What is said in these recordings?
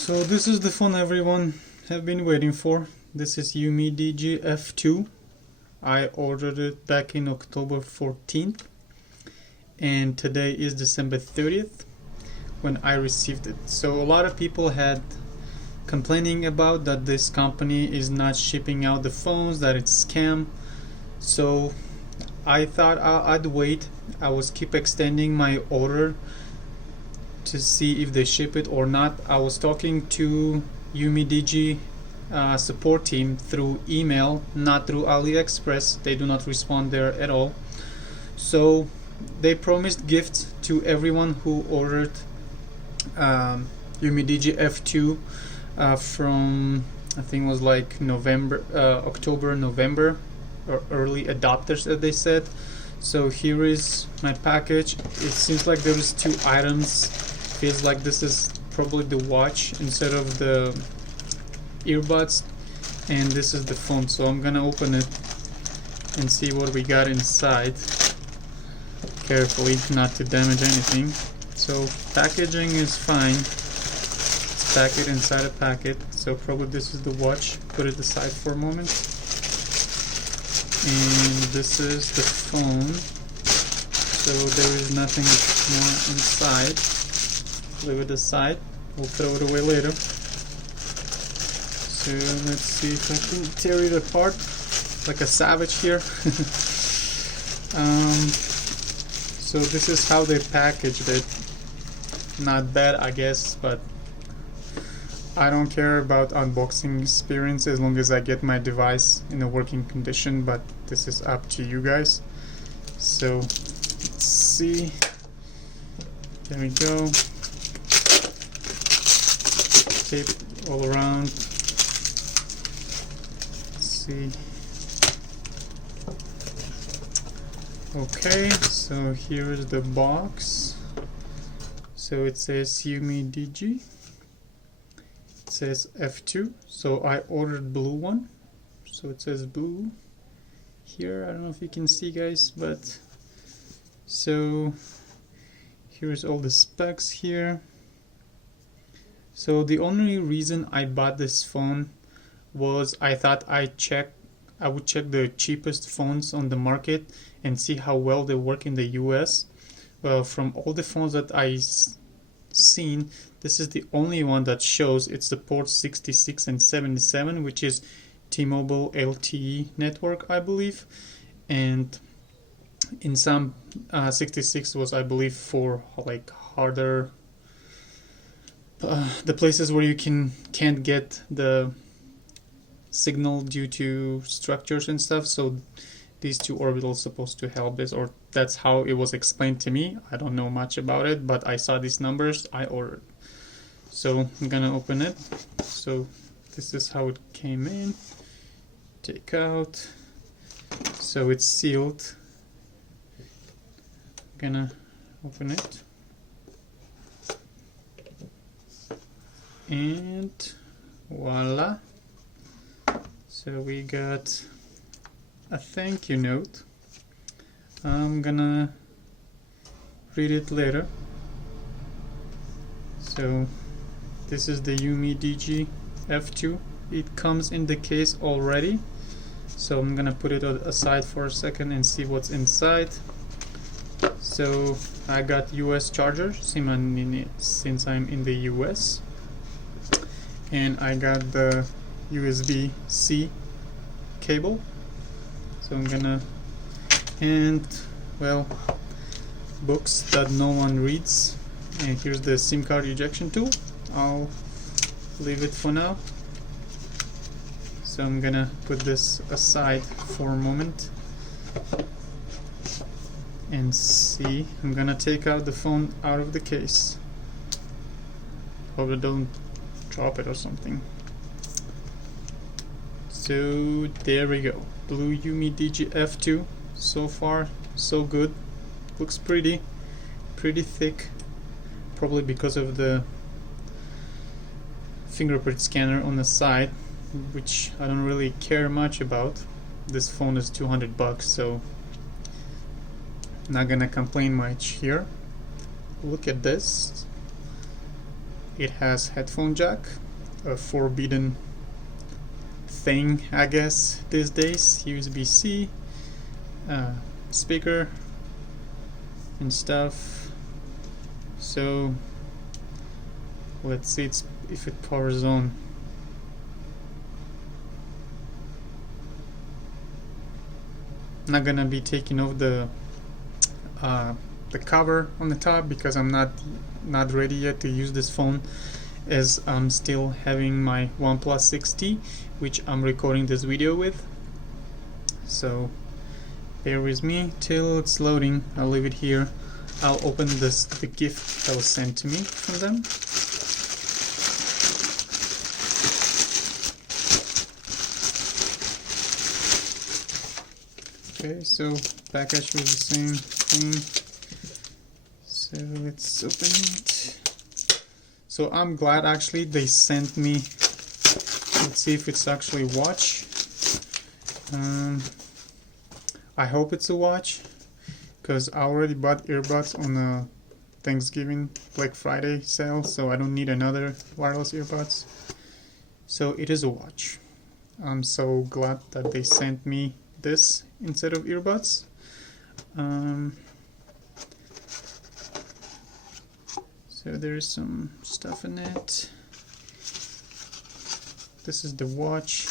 So this is the phone everyone have been waiting for. This is Umidigi F2. I ordered it back in October 14th and today is December 30th when I received it. So a lot of people had complaining about that this company is not shipping out the phones, that it's scam. So I thought I'd wait. I was keep extending my order to see if they ship it or not. I was talking to Umidigi support team through email, not through AliExpress. They do not respond there at all. So they promised gifts to everyone who ordered Umidigi F2 from, I think it was like October, November, or early adopters that they said. So here is my package. It seems like there is two items. Feels like this is probably the watch instead of the earbuds, and this is the phone. So I'm gonna open it and see what we got inside carefully, not to damage anything. So packaging is fine. It's packaged inside a packet, so probably this is the watch. Put it aside for a moment. And this is the phone. So there is nothing more inside. Leave it aside. We'll throw it away later. So let's see if I can tear it apart like a savage here. So this is how they packaged it. Not bad, I guess, but I don't care about unboxing experience as long as I get my device in a working condition, but this is up to you guys. So let's see. There we go. Tape it all around. Let's see. Okay, so here is the box. So it says Umidigi. It says F2. So I ordered blue one. So it says blue here. I don't know if you can see, guys, but so here's all the specs here. So the only reason I bought this phone was I thought I would check the cheapest phones on the market and see how well they work in the US. Well, from all the phones that I've seen, this is the only one that shows it supports 66 and 77, which is T-Mobile LTE network, I believe. And in some 66 was, I believe, for like harder the places where you can't get the signal due to structures and stuff. So these two orbitals supposed to help this, or that's how it was explained to me. I don't know much about it, but I saw these numbers, I ordered. So I'm gonna open it. So this is how it came in. Take out. So it's sealed. I'm gonna open it. And voila. So we got a thank you note. I'm gonna read it later. So this is the Umidigi F2. It comes in the case already. So I'm gonna put it aside for a second and see what's inside. So I got US charger since I'm in the US. And I got the USB-C cable. So I'm gonna, and well, books that no one reads. And here's the SIM card ejection tool. I'll leave it for now. So I'm gonna put this aside for a moment and see. I'm gonna take out the phone out of the case. Hope I don't drop it or something. So there we go. Blue Umidigi F2. So far so good. Looks pretty thick, probably because of the fingerprint scanner on the side, which I don't really care much about. This phone is $200, so not gonna complain much here. Look at this. it has headphone jack, a forbidden thing I guess these days, USB-C, speaker and stuff. So let's see if it powers on. I'm not gonna be taking off the cover on the top because I'm not ready yet to use this phone, as I'm still having my OnePlus 6T, which I'm recording this video with. So bear with me till it's loading. I'll leave it here. I'll open the gift that was sent to me from them. Okay, so package was the same thing. So let's open it. So I'm glad actually they sent me. Let's see if it's actually a watch. I hope it's a watch, because I already bought earbuds on a Thanksgiving Black Friday sale, so I don't need another wireless earbuds. So it is a watch. I'm so glad that they sent me this instead of earbuds. So there's some stuff in it. This is the watch.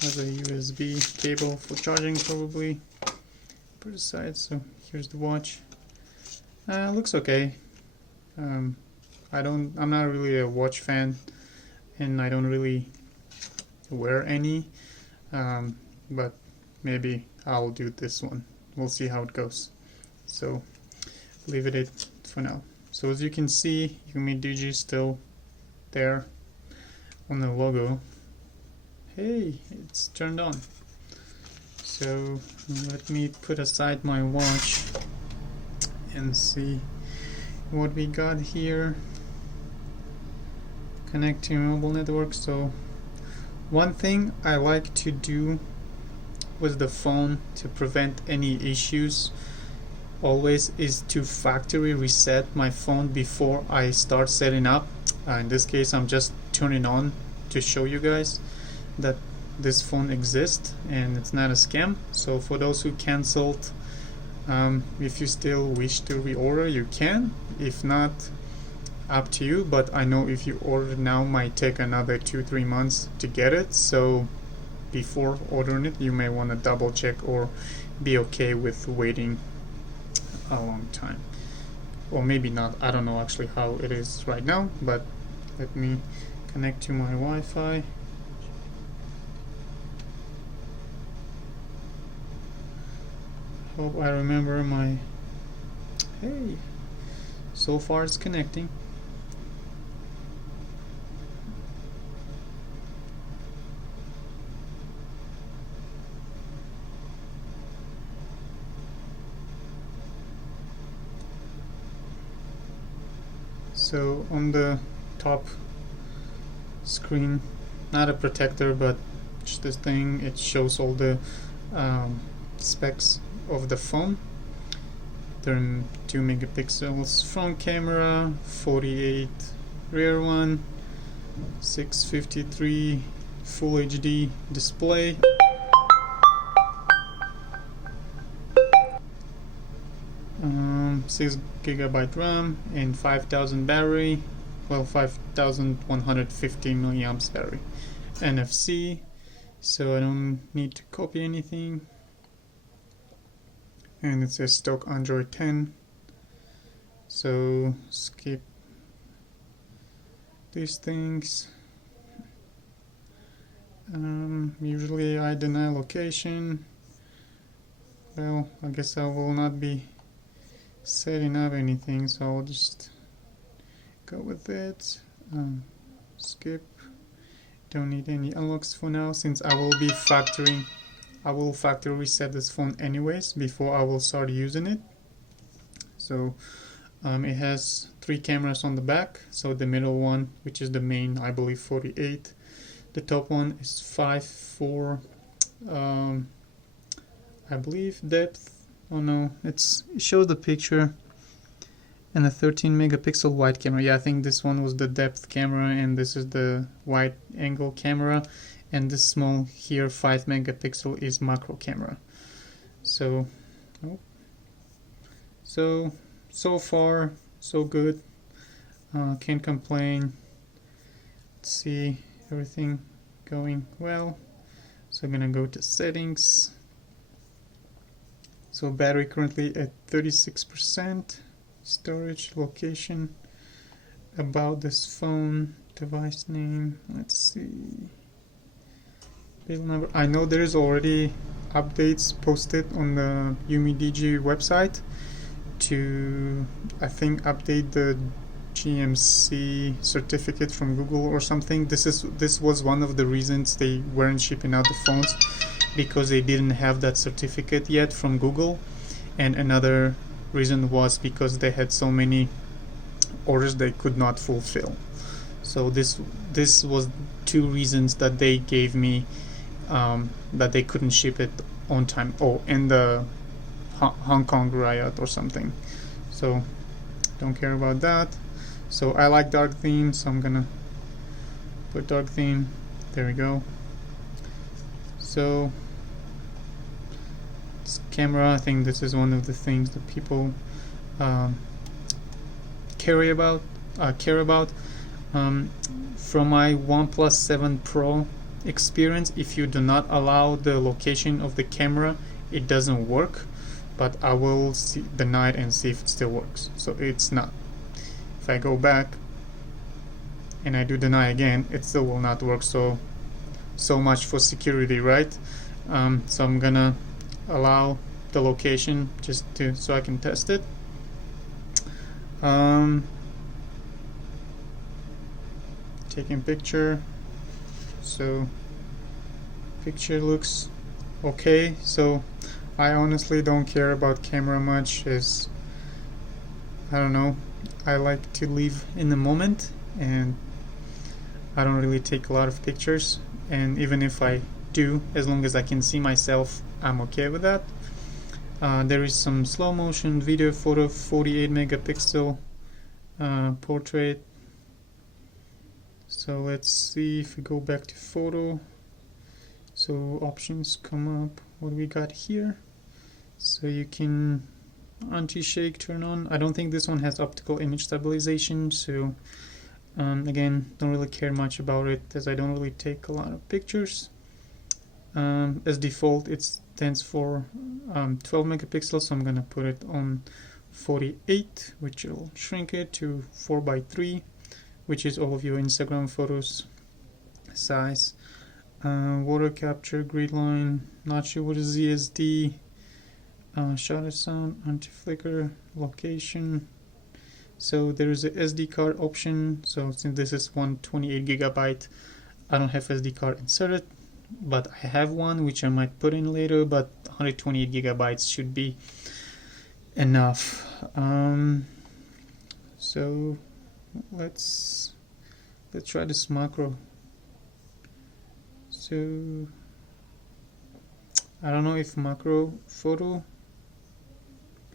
Has a USB cable for charging, probably. Put aside. So here's the watch. Looks okay. I'm not really a watch fan, and I don't really wear any. But maybe I'll do this one. We'll see how it goes. So leave it for now. So as you can see, Umidigi is still there on the logo. Hey, it's turned on. So let me put aside my watch and see what we got here. Connect to mobile network. So one thing I like to do with the phone to prevent any issues always is to factory reset my phone before I start setting up. In this case, I'm just turning on to show you guys that this phone exists and it's not a scam. So for those who canceled, if you still wish to reorder, you can. If not, up to you, but I know if you order now, might take another 2-3 months to get it. So before ordering it, you may want to double check or be okay with waiting a long time, or maybe not. I don't know actually how it is right now, but let me connect to my Wi-Fi. Hope I remember my. Hey, so far it's connecting. So on the top screen, not a protector, but just this thing, it shows all the specs of the phone. 32 megapixels front camera, 48 rear one, 653 full HD display. Um, 6 GB RAM and 5000 battery, well 5150 milliamps battery. NFC, so I don't need to copy anything. And it says stock Android 10, so skip these things. Usually I deny location. Well, I guess I will not be setting up anything, so I'll just go with it. Skip. Don't need any unlocks for now, since I will factory reset this phone anyways before I will start using it. So it has 3 cameras on the back. So the middle one, which is the main, I believe 48. The top one is 5.4, I believe depth. Oh no, it shows the picture. and a 13 megapixel wide camera. Yeah, I think this one was the depth camera and this is the wide angle camera, and this small here 5 megapixel is macro camera. So so far so good. Can't complain. Let's see, everything going well. So I'm gonna go to settings. So battery currently at 36%. Storage, location, about this phone, device name, let's see, build number. I know there is already updates posted on the Umidigi website to, I think, update the GMC certificate from Google or something. This was one of the reasons they weren't shipping out the phones, because they didn't have that certificate yet from Google, and another reason was because they had so many orders they could not fulfill. So this was two reasons that they gave me that they couldn't ship it on time. Oh, and the Hong Kong riot or something. So don't care about that. So I like dark theme, so I'm gonna put dark theme. There we go. So camera, I think this is one of the things that people care about. From my OnePlus 7 Pro experience, if you do not allow the location of the camera, it doesn't work, but I will deny it and see if it still works. So it's not. If I go back and I do deny again, it still will not work. So much for security, right? So I'm gonna allow the location just so I can test it. Taking picture, so picture looks okay. So I honestly don't care about camera much, as I don't know, I like to live in the moment and I don't really take a lot of pictures, and even if I do, as long as I can see myself, I'm okay with that. There is some slow motion video, photo, 48 megapixel portrait. So let's see if we go back to photo. So options come up. What we got here? So you can anti-shake turn on. I don't think this one has optical image stabilization. So again, don't really care much about it, as I don't really take a lot of pictures. As default, it stands for 12 megapixels, so I'm gonna put it on 48, which will shrink it to 4:3, which is all of your Instagram photos size. Water capture, grid line, not sure what is ZSD, shutter sound, anti-flicker, location. So there is a SD card option. So since this is 128 gigabyte, I don't have SD card inserted, but I have one which I might put in later, but 128 gigabytes should be enough. So let's try this macro. So I don't know if macro photo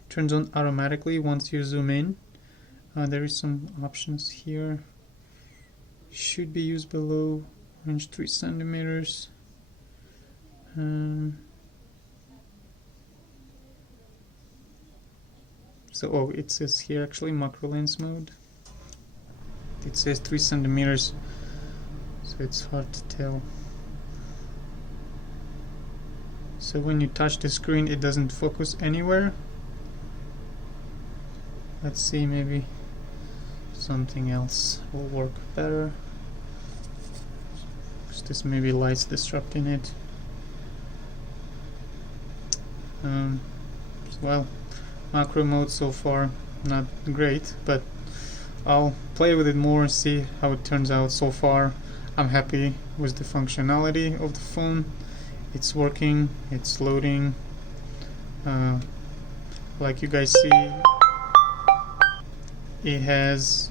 turns on automatically once you zoom in. There is some options here. Should be used below range 3 centimeters. So it says here actually macro lens mode. It says 3 centimeters, so it's hard to tell. So when you touch the screen, it doesn't focus anywhere. Let's see, maybe something else will work better. This maybe light's disrupting it. Well, macro mode so far not great, but I'll play with it more and see how it turns out. So far I'm happy with the functionality of the phone. It's working, it's loading. Like you guys see, it has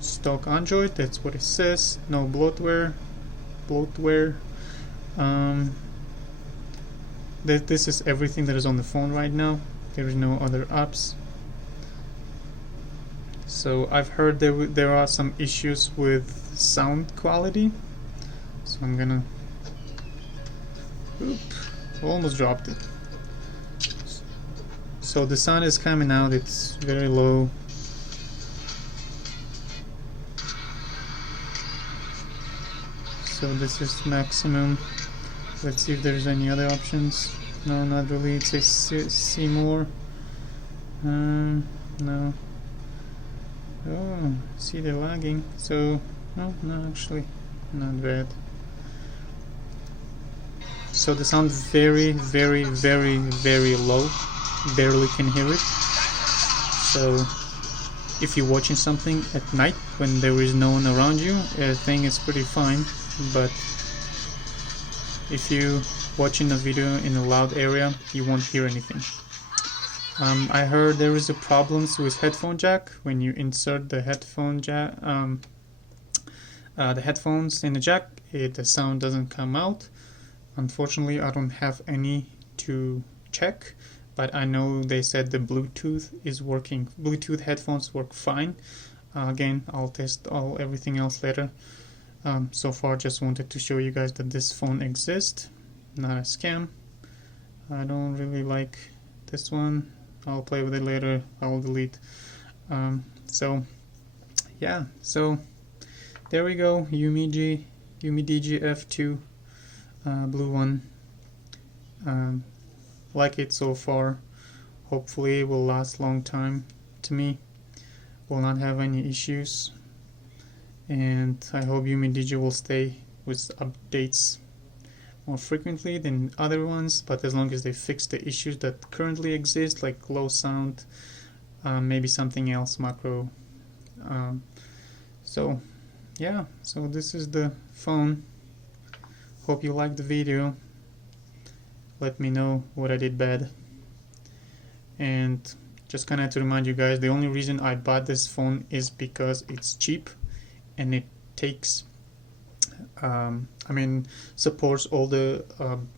stock Android, that's what it says. No bloatware. This is everything that is on the phone right now. There is no other apps. So I've heard there are some issues with sound quality, so I'm gonna almost dropped it. So the sound is coming out, it's very low. So this is maximum. Let's see if there's any other options. No, not really. It says see more. No. Oh, see, they're lagging. So no, actually not bad. So the sound very, very, very, very low. Barely can hear it. So if you're watching something at night when there is no one around you, I think it's pretty fine. But if you're watching a video in a loud area, you won't hear anything. I heard there is a problems with headphone jack when you insert the headphone jack, the headphones in the jack. The sound doesn't come out. Unfortunately, I don't have any to check, but I know they said the Bluetooth is working. Bluetooth headphones work fine. Again, I'll test everything else later. So far, just wanted to show you guys that this phone exists, not a scam. I don't really like this one. I'll play with it later. I'll delete. So yeah, so there we go. Umidigi F2, blue one. Like it so far. Hopefully it will last a long time. To me, will not have any issues. And I hope Umidigi will stay with updates more frequently than other ones, but as long as they fix the issues that currently exist, like low sound, maybe something else macro. So yeah, so this is the phone. Hope you liked the video. Let me know what I did bad. And just kind of to remind you guys, the only reason I bought this phone is because it's cheap and it takes supports all the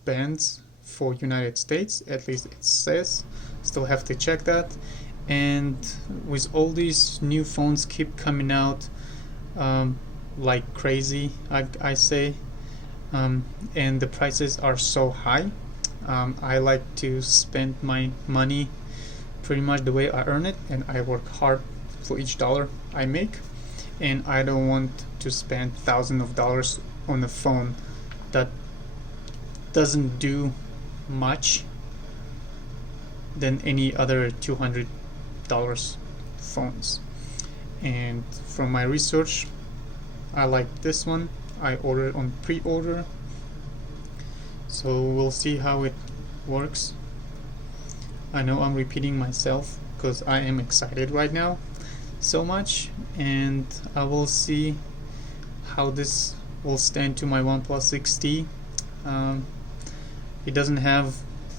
bands for United States, at least it says. Still have to check that. And with all these new phones keep coming out like crazy, I say, and the prices are so high, I like to spend my money pretty much the way I earn it, and I work hard for each dollar I make, and I don't want to spend thousands of dollars on a phone that doesn't do much than any other $200 phones. And from my research, I like this one. I ordered on pre-order, so we'll see how it works. I know I'm repeating myself because I am excited right now so much, and I will see how this will stand to my OnePlus 6T. It doesn't have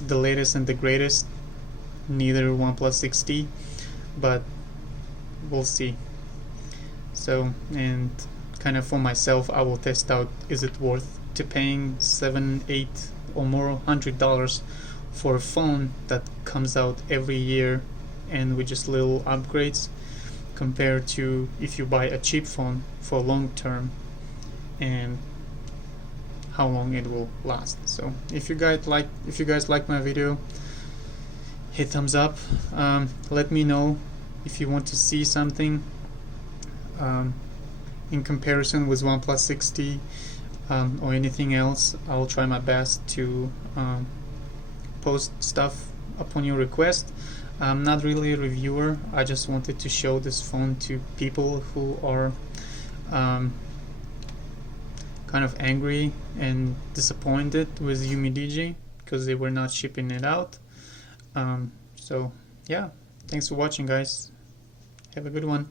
the latest and the greatest, neither OnePlus 6T, but we'll see. So, and kind of for myself, I will test out, is it worth to paying $7, $8 or more $100 for a phone that comes out every year and with just little upgrades, compared to if you buy a cheap phone for long term and how long it will last. So if you guys like my video, hit thumbs up. Let me know if you want to see something in comparison with OnePlus 6T or anything else. I'll try my best to post stuff upon your request. I'm not really a reviewer. I just wanted to show this phone to people who are kind of angry and disappointed with Umidigi because they were not shipping it out. So yeah, thanks for watching, guys. Have a good one.